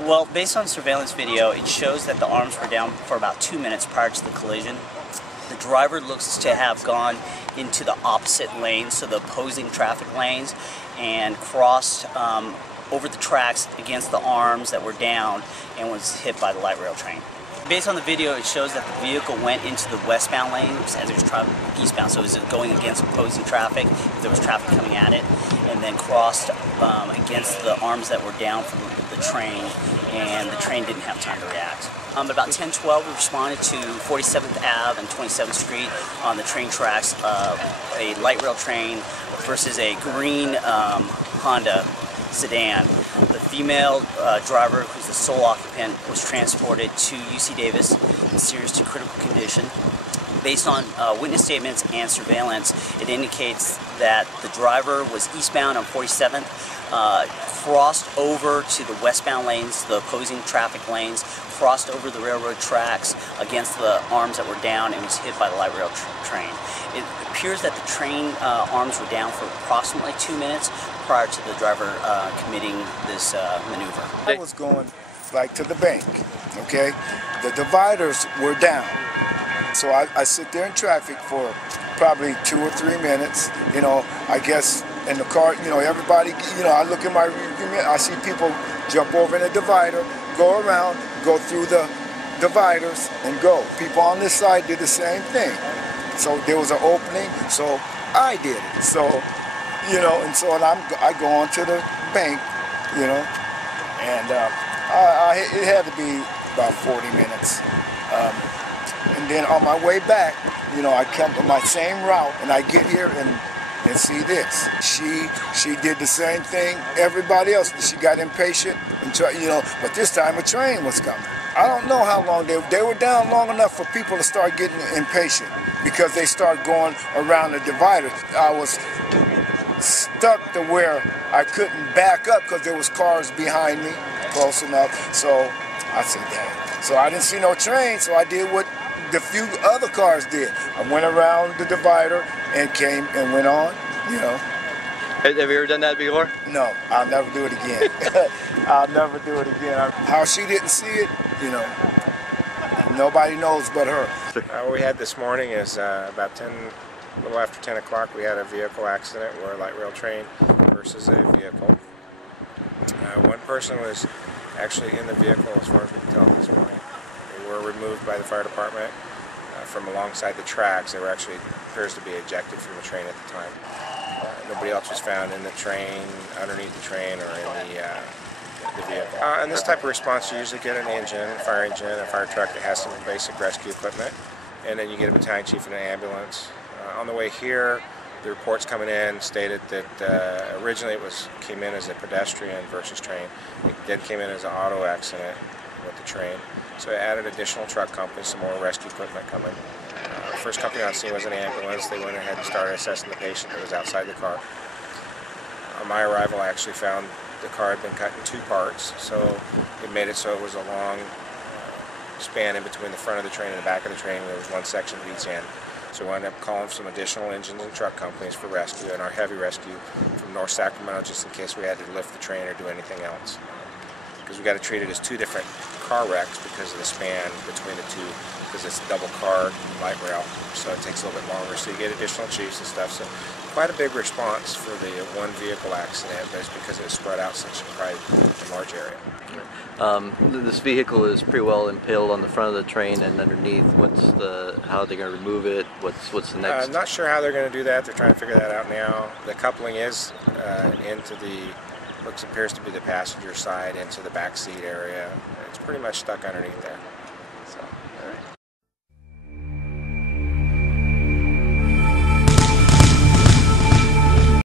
Well, based on surveillance video, it shows that the arms were down for about 2 minutes prior to the collision. The driver looks to have gone into the opposite lane, so the opposing traffic lanes, and crossed over the tracks against the arms that were down and was hit by the light rail train. Based on the video, it shows that the vehicle went into the westbound lane as it was traveling eastbound, so it was going against opposing traffic if there was traffic coming at it, and then crossed against the arms that were down from the train, and the train didn't have time to react. At about 10:12, we responded to 47th Ave and 27th Street on the train tracks, a light rail train versus a green Honda sedan. The female driver, who's the sole occupant, was transported to UC Davis in serious to critical condition. Based on witness statements and surveillance, it indicates that the driver was eastbound on 47th, crossed over to the westbound lanes, the opposing traffic lanes, crossed over the railroad tracks against the arms that were down, and was hit by the light rail train. It appears that the train arms were down for approximately 2 minutes prior to the driver committing this maneuver. I was going like to the bank, okay? The dividers were down. So I sit there in traffic for probably 2 or 3 minutes, you know, I guess in the car, you know, everybody, you know, I look in my rearview mirror, I see people jump over in a divider, go around, go through the dividers and go. People on this side did the same thing. So there was an opening, so I did it. So, you know, and so I go on to the bank, you know, and it had to be about 40 minutes. And then on my way back, you know, I come on my same route, and I get here and see this. She did the same thing everybody else. She got impatient, and you know, but this time a train was coming. I don't know how long they were down long enough for people to start getting impatient because they start going around the divider. I was stuck to where I couldn't back up because there was cars behind me close enough. So I said, dang. So I didn't see no train, so I did what the few other cars did. I went around the divider and came and went on, you know. Have you ever done that before? No, I'll never do it again. I'll never do it again. How she didn't see it, you know, nobody knows but her. What we had this morning is about a little after 10 o'clock, we had a vehicle accident where a light rail train versus a vehicle. One person was actually in the vehicle as far as we can tell this morning. They were removed by the fire department from alongside the tracks. They were actually, appears to be ejected from the train at the time. Nobody else was found in the train, underneath the train, or in the vehicle. In this type of response, you usually get an engine, a fire truck that has some basic rescue equipment, and then you get a battalion chief and an ambulance. On the way here, the reports coming in stated that originally it came in as a pedestrian versus train. It then came in as an auto accident with the train. So it added additional truck companies, some more rescue equipment coming. The first company on scene was an ambulance. They went ahead and started assessing the patient that was outside the car. On my arrival, I actually found the car had been cut in 2 parts, so it made it so it was a long span in between the front of the train and the back of the train. There was one section of each end. So we ended up calling some additional engines and truck companies for rescue, and our heavy rescue from North Sacramento, just in case we had to lift the train or do anything else. Because we got to treat it as 2 different car wrecks because of the span between the 2, because it's double car light rail, so it takes a little bit longer. So you get additional chiefs and stuff. So quite a big response for the one vehicle accident, but it's because it was spread out such a large area. This vehicle is pretty well impaled on the front of the train and underneath. How are they going to remove it? What's the next? Not sure how they're going to do that. They're trying to figure that out now. The coupling is into appears to be the passenger side, into the back seat area. It's pretty much stuck underneath there.